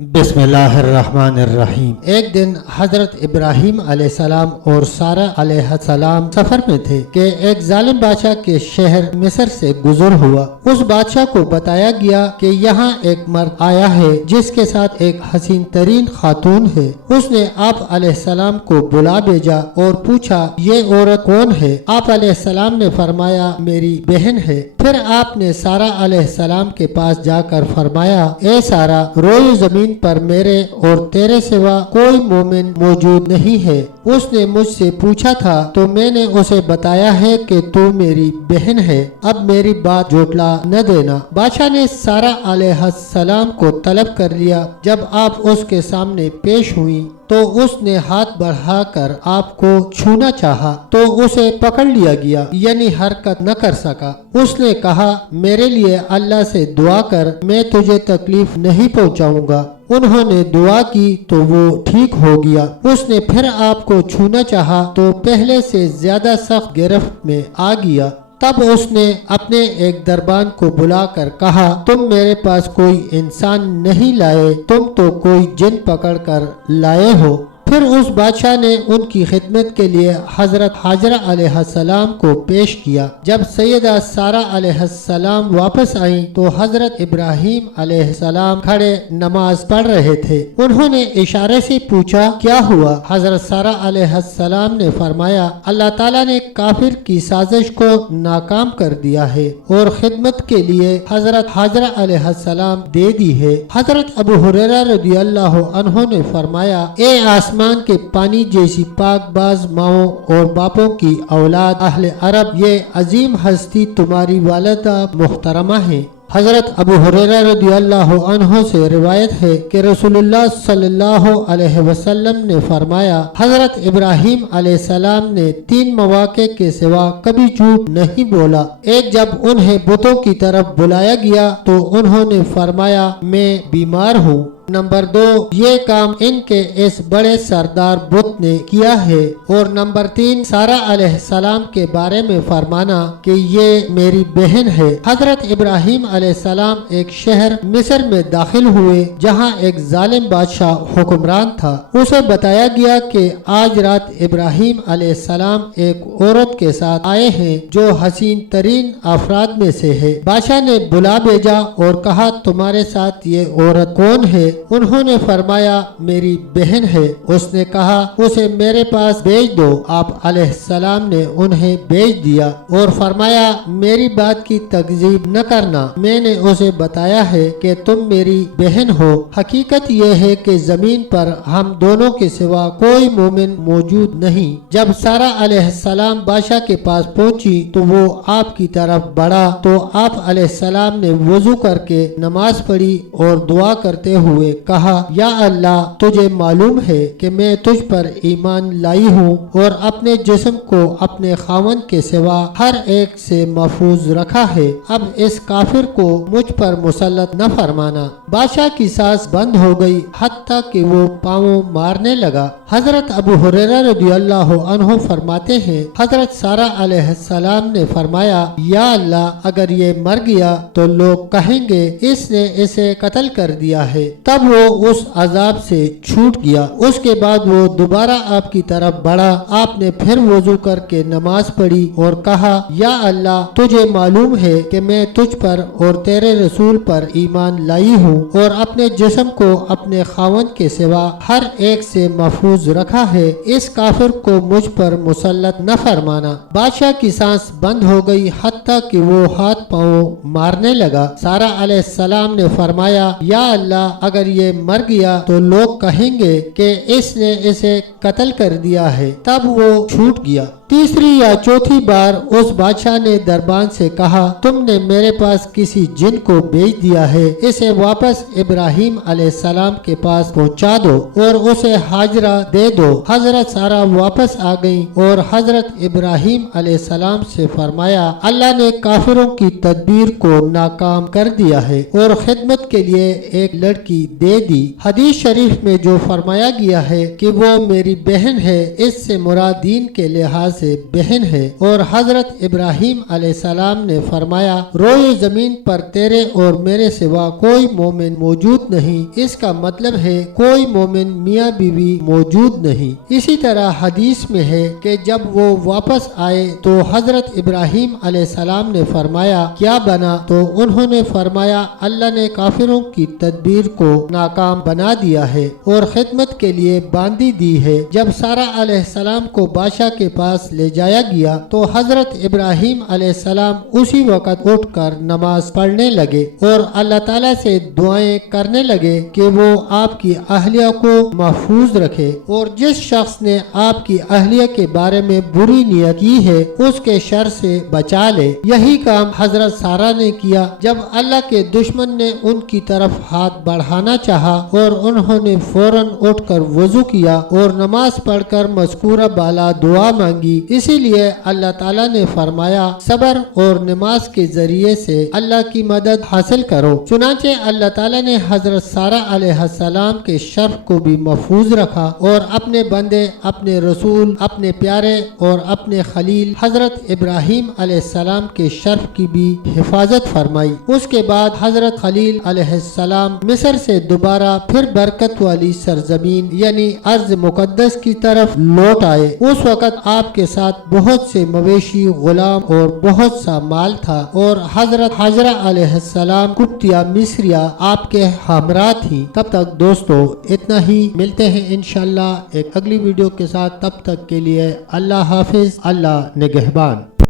بسم اللہ الرحمن الرحیم۔ ایک دن حضرت ابراہیم علیہ السلام اور سارہ علیہ السلام سفر میں تھے کہ ایک ظالم بادشاہ کے شہر مصر سے گزر ہوا۔ اس بادشاہ کو بتایا گیا کہ یہاں ایک مرد آیا ہے جس کے ساتھ ایک حسین ترین خاتون ہے۔ اس نے آپ علیہ السلام کو بلا بھیجا اور پوچھا یہ عورت کون ہے؟ آپ علیہ السلام نے فرمایا میری بہن ہے۔ پھر آپ نے سارہ علیہ السلام کے پاس جا کر فرمایا اے سارہ، روئے زمین پر میرے اور تیرے سوا کوئی مومن موجود نہیں ہے۔ اس نے مجھ سے پوچھا تھا تو میں نے اسے بتایا ہے کہ تو میری بہن ہے، اب میری بات جھٹلا نہ دینا۔ بادشاہ نے سارہ علیہ السلام کو طلب کر لیا۔ جب آپ اس کے سامنے پیش ہوئی تو اس نے ہاتھ بڑھا کر آپ کو چھونا چاہا تو اسے پکڑ لیا گیا، یعنی حرکت نہ کر سکا۔ اس نے کہا میرے لیے اللہ سے دعا کر، میں تجھے تکلیف نہیں پہنچاؤں گا۔ انہوں نے دعا کی تو وہ ٹھیک ہو گیا۔ اس نے پھر آپ کو چھونا چاہا تو پہلے سے زیادہ سخت گرفت میں آ گیا۔ تب اس نے اپنے ایک دربان کو بلا کر کہا تم میرے پاس کوئی انسان نہیں لائے، تم تو کوئی جن پکڑ کر لائے ہو۔ پھر اس بادشاہ نے ان کی خدمت کے لیے حضرت حاجرہ علیہ السلام کو پیش کیا۔ جب سیدہ سارہ علیہ السلام واپس آئیں تو حضرت ابراہیم علیہ السلام کھڑے نماز پڑھ رہے تھے۔ انہوں نے اشارے سے پوچھا کیا ہوا؟ حضرت سارہ علیہ السلام نے فرمایا اللہ تعالیٰ نے کافر کی سازش کو ناکام کر دیا ہے اور خدمت کے لیے حضرت حاجرہ علیہ السلام دے دی ہے۔ حضرت ابو ہریرہ رضی اللہ عنہ نے فرمایا اے آسمان کے پانی جیسی پاک باز ماؤں اور باپوں کی اولاد اہل عرب، یہ عظیم ہستی تمہاری والدہ محترمہ ہے۔ حضرت ابو ہریرہ رضی اللہ عنہ سے روایت ہے کہ رسول اللہ صلی اللہ علیہ وسلم نے فرمایا حضرت ابراہیم علیہ السلام نے 3 مواقع کے سوا کبھی جھوٹ نہیں بولا۔ ایک جب انہیں بتوں کی طرف بلایا گیا تو انہوں نے فرمایا میں بیمار ہوں۔ نمبر 2، یہ کام ان کے اس بڑے سردار بت نے کیا ہے۔ اور نمبر 3، سارہ علیہ السلام کے بارے میں فرمانا کہ یہ میری بہن ہے۔ حضرت ابراہیم علیہ السلام ایک شہر مصر میں داخل ہوئے جہاں ایک ظالم بادشاہ حکمران تھا۔ اسے بتایا گیا کہ آج رات ابراہیم علیہ السلام ایک عورت کے ساتھ آئے ہیں جو حسین ترین افراد میں سے ہے۔ بادشاہ نے بلا بھیجا اور کہا تمہارے ساتھ یہ عورت کون ہے؟ انہوں نے فرمایا میری بہن ہے۔ اس نے کہا اسے میرے پاس بھیج دو۔ آپ علیہ السلام نے انہیں بھیج دیا اور فرمایا میری بات کی تکذیب نہ کرنا، میں نے اسے بتایا ہے کہ تم میری بہن ہو۔ حقیقت یہ ہے کہ زمین پر ہم دونوں کے سوا کوئی مومن موجود نہیں۔ جب سارہ علیہ السلام بادشاہ کے پاس پہنچی تو وہ آپ کی طرف بڑھا تو آپ علیہ السلام نے وضو کر کے نماز پڑھی اور دعا کرتے ہوئے کہا یا اللہ تجھے معلوم ہے کہ میں تجھ پر ایمان لائی ہوں اور اپنے جسم کو اپنے خاوند کے سوا ہر ایک سے محفوظ رکھا ہے، اب اس کافر کو مجھ پر مسلط نہ فرمانا۔ بادشاہ کی سانس بند ہو گئی حتیٰ کہ وہ پاؤں مارنے لگا۔ حضرت ابو ہریرہ رضی اللہ عنہ فرماتے ہیں حضرت سارہ علیہ السلام نے فرمایا یا اللہ اگر یہ مر گیا تو لوگ کہیں گے اس نے اسے قتل کر دیا ہے۔ تب وہ اس عذاب سے چھوٹ گیا۔ اس کے بعد وہ دوبارہ آپ کی طرف بڑھا۔ آپ نے پھر وضو کر کے نماز پڑھی اور کہا یا اللہ تجھے معلوم ہے کہ میں تجھ پر اور تیرے رسول پر ایمان لائی ہوں اور اپنے جسم کو اپنے خاوند کے سوا ہر ایک سے محفوظ رکھا ہے، اس کافر کو مجھ پر مسلط نہ فرمانا۔ بادشاہ کی سانس بند ہو گئی حتیٰ کہ وہ ہاتھ پاؤں مارنے لگا۔ سارہ علیہ السلام نے فرمایا یا اللہ اگر یہ مر گیا تو لوگ کہیں گے کہ اس نے اسے قتل کر دیا ہے، تب وہ چھوٹ گیا۔ تیسری یا چوتھی بار اس بادشاہ نے دربان سے کہا تم نے میرے پاس کسی جن کو بھیج دیا ہے، اسے واپس ابراہیم علیہ السلام کے پاس پہنچا دو اور اسے حاجرہ دے دو۔ حضرت سارہ واپس آ گئیں اور حضرت ابراہیم علیہ السلام سے فرمایا اللہ نے کافروں کی تدبیر کو ناکام کر دیا ہے اور خدمت کے لیے ایک لڑکی دے دی۔ حدیث شریف میں جو فرمایا گیا ہے کہ وہ میری بہن ہے، اس سے مراد دین کے لحاظ سے بہن ہے۔ اور حضرت ابراہیم علیہ السلام نے فرمایا روئے زمین پر تیرے اور میرے سوا کوئی مومن موجود نہیں، اس کا مطلب ہے کوئی مومن میاں بیوی موجود نہیں۔ اسی طرح حدیث میں ہے کہ جب وہ واپس آئے تو حضرت ابراہیم علیہ السلام نے فرمایا کیا بنا؟ تو انہوں نے فرمایا اللہ نے کافروں کی تدبیر کو ناکام بنا دیا ہے اور خدمت کے لیے باندھی دی ہے۔ جب سارہ علیہ السلام کو بادشاہ کے پاس لے جایا گیا تو حضرت ابراہیم علیہ السلام اسی وقت اٹھ کر نماز پڑھنے لگے اور اللہ تعالیٰ سے دعائیں کرنے لگے کہ وہ آپ کی اہلیہ کو محفوظ رکھے اور جس شخص نے آپ کی اہلیہ کے بارے میں بری نیت کی ہے اس کے شر سے بچا لے۔ یہی کام حضرت سارہ نے کیا جب اللہ کے دشمن نے ان کی طرف ہاتھ بڑھانا چاہا اور انہوں نے فوراً اٹھ کر وضو کیا اور نماز پڑھ کر مذکورہ بالا دعا مانگی۔ اسی لیے اللہ تعالیٰ نے فرمایا صبر اور نماز کے ذریعے سے اللہ کی مدد حاصل کرو۔ چنانچہ اللہ تعالیٰ نے حضرت سارہ علیہ السلام کے شرف کو بھی محفوظ رکھا اور اپنے بندے، اپنے رسول، اپنے پیارے اور اپنے خلیل حضرت ابراہیم علیہ السلام کے شرف کی بھی حفاظت فرمائی۔ اس کے بعد حضرت خلیل علیہ السلام مصر سے دوبارہ پھر برکت والی سرزمین یعنی ارض مقدس کی طرف لوٹ آئے۔ اس وقت آپ کے ساتھ بہت سے مویشی، غلام اور بہت سا مال تھا اور حضرت حاجرہ علیہ السلام قبطیہ مصریہ آپ کے ہمراہ تھی۔ تب تک دوستو اتنا ہی، ملتے ہیں انشاءاللہ ایک اگلی ویڈیو کے ساتھ، تب تک کے لیے اللہ حافظ، اللہ نگہبان۔